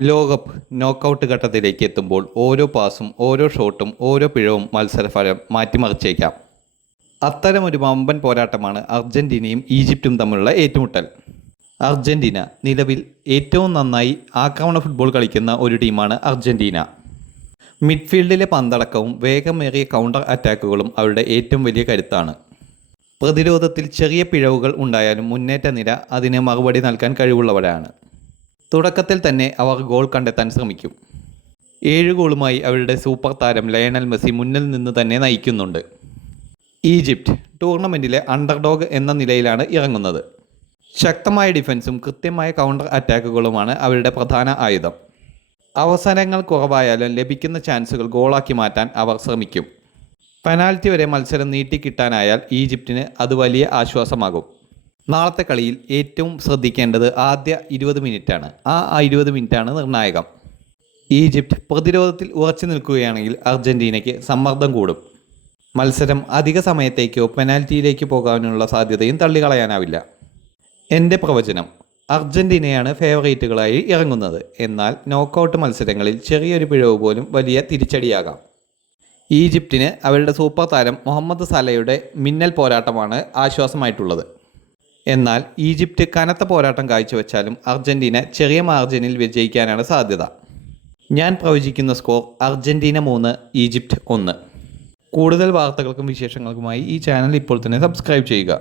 ലോകകപ്പ് നോക്കൌട്ട് ഘട്ടത്തിലേക്ക് എത്തുമ്പോൾ ഓരോ പാസും ഓരോ ഷോട്ടും ഓരോ പിഴവും മത്സരഫലം മാറ്റിമറിച്ചേക്കാം. അത്തരമൊരു വമ്പൻ പോരാട്ടമാണ് അർജന്റീനയും ഈജിപ്തും തമ്മിലുള്ള ഏറ്റുമുട്ടൽ. അർജന്റീന നിലവിൽ ഏറ്റവും നന്നായി ആക്രമണ ഫുട്ബോൾ കളിക്കുന്ന ഒരു ടീമാണ് അർജന്റീന. മിഡ്ഫീൽഡിലെ പന്തടക്കവും വേഗമേറിയ കൗണ്ടർ അറ്റാക്കുകളും അവരുടെ ഏറ്റവും വലിയ കരുത്താണ്. പ്രതിരോധത്തിൽ ചെറിയ പിഴവുകൾ ഉണ്ടായാലും മുന്നേറ്റ നിര അതിന് മറുപടി നൽകാൻ കഴിവുള്ളവരാണ്. തുടക്കത്തിൽ തന്നെ അവർ ഗോൾ കണ്ടെത്താൻ ശ്രമിക്കും. 7 ഗോളുമായി അവരുടെ സൂപ്പർ താരം ലയണൽ മെസ്സി മുന്നിൽ നിന്ന് തന്നെ നയിക്കുന്നുണ്ട്. ഈജിപ്ത് ടൂർണമെൻറ്റിലെ അണ്ടർഡോഗ് എന്ന നിലയിലാണ് ഇറങ്ങുന്നത്. ശക്തമായ ഡിഫൻസും കൃത്യമായ കൗണ്ടർ അറ്റാക്കുകളുമാണ് അവരുടെ പ്രധാന ആയുധം. അവസരങ്ങൾ കുറവായാലും ലഭിക്കുന്ന ചാൻസുകൾ ഗോളാക്കി മാറ്റാൻ അവർ ശ്രമിക്കും. പെനാൽറ്റി വരെ മത്സരം നീട്ടിക്കിട്ടാനായാൽ ഈജിപ്തിന് അത് വലിയ ആശ്വാസമാകും. നാളത്തെ കളിയിൽ ഏറ്റവും ശ്രദ്ധിക്കേണ്ടത് ആദ്യ 20 മിനിറ്റാണ്. ആ 20 മിനിറ്റാണ് നിർണായകം. ഈജിപ്ത് പ്രതിരോധത്തിൽ ഉറച്ചു നിൽക്കുകയാണെങ്കിൽ അർജന്റീനയ്ക്ക് സമ്മർദ്ദം കൂടും. മത്സരം അധിക സമയത്തേക്കോ പെനാൽറ്റിയിലേക്ക് പോകാനുള്ള സാധ്യതയും തള്ളിക്കളയാനാവില്ല. എൻ്റെ പ്രവചനം, അർജന്റീനയാണ് ഫേവറേറ്റുകളായി ഇറങ്ങുന്നത്. എന്നാൽ നോക്കൌട്ട് മത്സരങ്ങളിൽ ചെറിയൊരു പിഴവ് പോലും വലിയ തിരിച്ചടിയാകാം. ഈജിപ്തിന് അവരുടെ സൂപ്പർ താരം മുഹമ്മദ് സലയുടെ മിന്നൽ പോരാട്ടമാണ് ആശ്വാസമായിട്ടുള്ളത്. എന്നാൽ ഈജിപ്ത് കനത്ത പോരാട്ടം കാഴ്ചവെച്ചാലും അർജന്റീന ചെറിയ മാർജിനിൽ വിജയിക്കാനാണ് സാധ്യത. ഞാൻ പ്രവചിക്കുന്ന സ്കോർ അർജന്റീന 3, ഈജിപ്ത് 1. കൂടുതൽ വാർത്തകൾക്കും വിശേഷങ്ങൾക്കുമായി ഈ ചാനൽ ഇപ്പോൾ തന്നെ സബ്സ്ക്രൈബ് ചെയ്യുക.